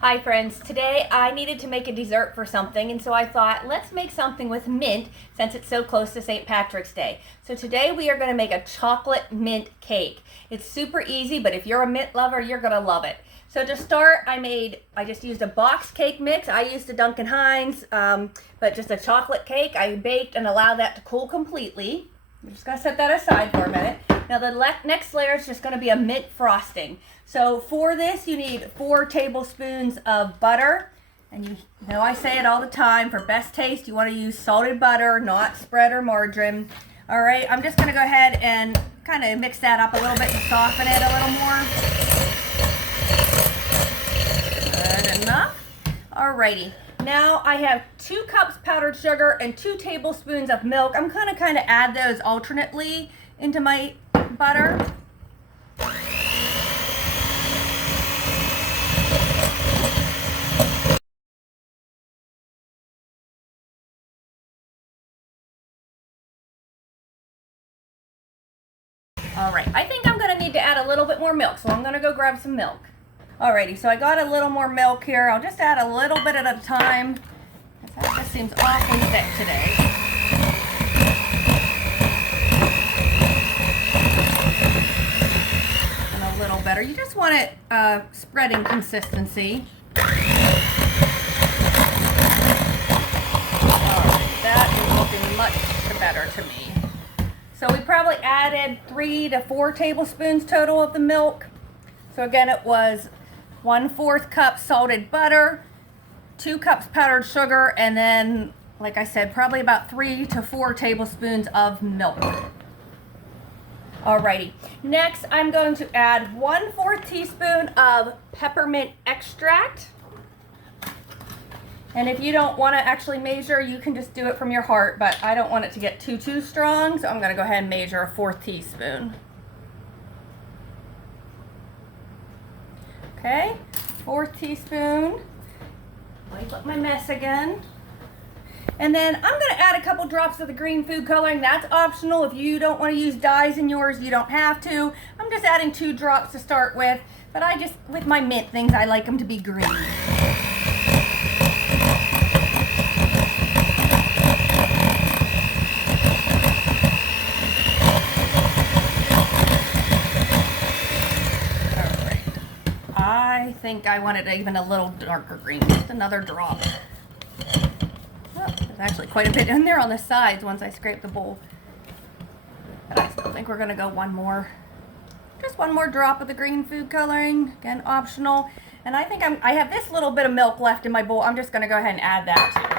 Hi friends, today I needed to make a dessert for something, and so I thought let's make something with mint since it's so close to St. Patrick's Day. So today we are going to make a chocolate mint cake. It's super easy, but if you're a mint lover, you're going to love it. So to start, I just used a box cake mix. I used the Duncan Hines, but just a chocolate cake. I baked and allowed that to cool completely. I'm just going to set that aside for a minute. Now the next layer is just going to be a mint frosting. So for this you need 4 tablespoons of butter. And you know I say it all the time, for best taste you want to use salted butter, not spread or margarine. Alright, I'm just going to go ahead and kind of mix that up a little bit and soften it a little more. Good enough. Alrighty. Now I have 2 cups powdered sugar and 2 tablespoons of milk. I'm going to kind of add those alternately into my butter. Alright, I think I'm going to need to add a little bit more milk, so I'm going to go grab some milk. Alrighty, so I got a little more milk here. I'll just add a little bit at a time. That just seems awfully thick today. And a little better. You just want it spreading consistency. Alright, that is looking much better to me. So we probably added 3 to 4 tablespoons total of the milk. So again, it was 1/4 cup salted butter, 2 cups powdered sugar, and then, like I said, probably about 3 to 4 tablespoons of milk. Alrighty, next I'm going to add 1/4 teaspoon of peppermint extract. And if you don't want to actually measure, you can just do it from your heart, but I don't want it to get too strong, so I'm going to go ahead and measure a 1/4 teaspoon. Okay, 1/4 teaspoon. Wipe up my mess again. And then I'm going to add a couple drops of the green food coloring. That's optional. If you don't want to use dyes in yours, you don't have to. I'm just adding 2 drops to start with, but with my mint things, I like them to be green. I think I wanted even a little darker green, just another drop. Oh, there's actually quite a bit in there on the sides once I scrape the bowl. But I still think we're going to go just one more drop of the green food coloring, again optional. And I think I have this little bit of milk left in my bowl. I'm just going to go ahead and add that.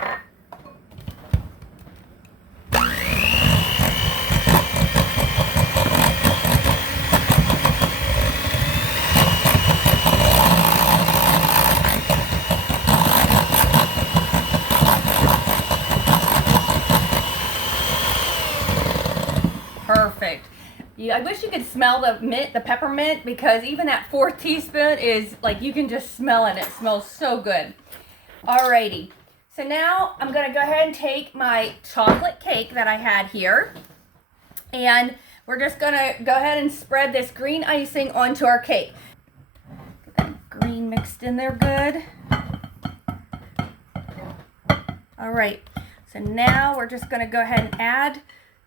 Perfect. I wish you could smell the peppermint, because even that 4th teaspoon is like, you can just smell it. It smells so good. Alrighty. So now I'm going to go ahead and take my chocolate cake that I had here, and we're just going to go ahead and spread this green icing onto our cake. Get that green mixed in there good. Alright. So now we're just going to go ahead and add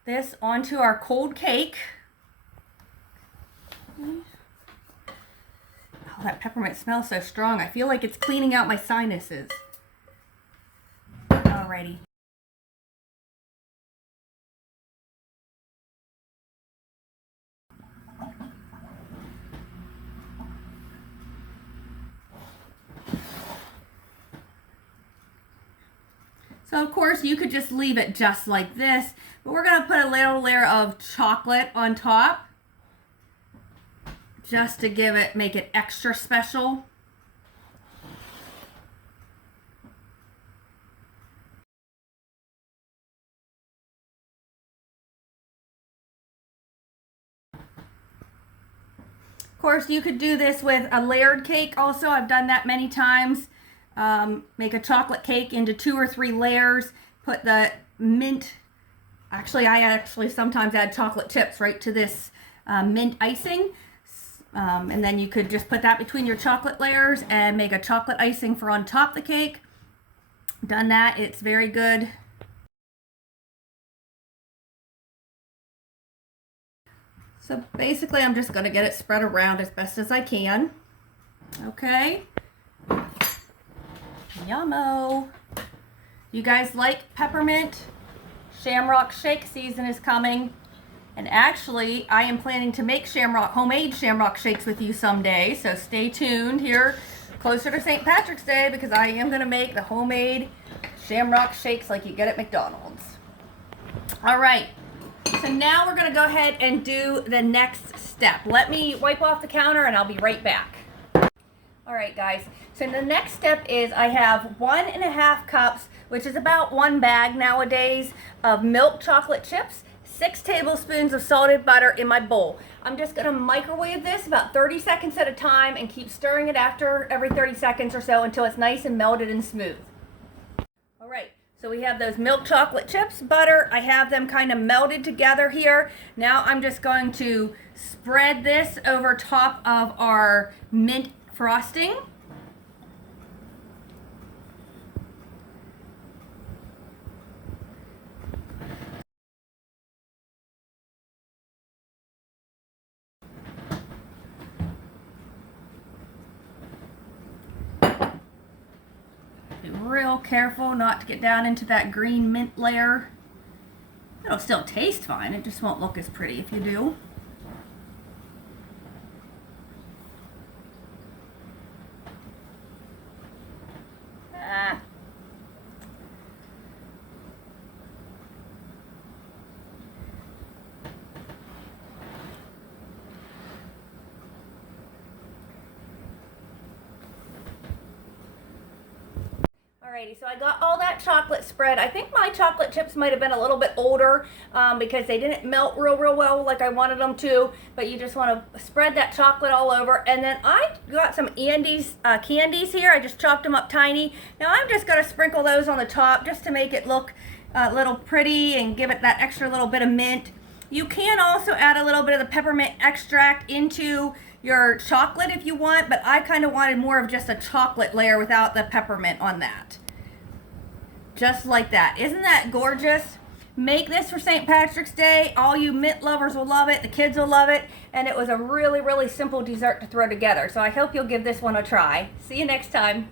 this onto our cold cake. Oh, that peppermint smells so strong. I feel like it's cleaning out my sinuses. Alrighty. So of course you could just leave it just like this, but we're going to put a little layer of chocolate on top, just to make it extra special. Of course, you could do this with a layered cake also. I've done that many times. Make a chocolate cake into 2 or 3 layers. Put the mint, I sometimes add chocolate chips right to this mint icing. And then you could just put that between your chocolate layers and make a chocolate icing for on top of the cake. Done that, it's very good. So basically I'm just gonna get it spread around as best as I can. Okay. Yummo. You guys like peppermint? Shamrock shake season is coming. And actually, I am planning to make homemade shamrock shakes with you someday. So stay tuned here closer to St. Patrick's Day, because I am going to make the homemade shamrock shakes like you get at McDonald's. All right. So now we're going to go ahead and do the next step. Let me wipe off the counter and I'll be right back. All right, guys. So the next step is I have 1.5 cups, which is about 1 bag nowadays, of milk chocolate chips, 6 tablespoons of salted butter in my bowl. I'm just gonna microwave this about 30 seconds at a time and keep stirring it after every 30 seconds or so until it's nice and melted and smooth. All right, so we have those milk chocolate chips, butter. I have them kind of melted together here. Now I'm just going to spread this over top of our mint frosting. Be real careful not to get down into that green mint layer. It'll still taste fine, it just won't look as pretty if you do. Alrighty, so I got all that chocolate spread. I think my chocolate chips might have been a little bit older because they didn't melt real well like I wanted them to, but you just want to spread that chocolate all over. And then I got some candies here. I just chopped them up tiny. Now I'm just going to sprinkle those on the top just to make it look a little pretty and give it that extra little bit of mint. You can also add a little bit of the peppermint extract into your chocolate if you want, but I kind of wanted more of just a chocolate layer without the peppermint on that. Just like that. Isn't that gorgeous? Make this for St. Patrick's Day. All you mint lovers will love it. The kids will love it. And it was a really simple dessert to throw together. So I hope you'll give this one a try. See you next time.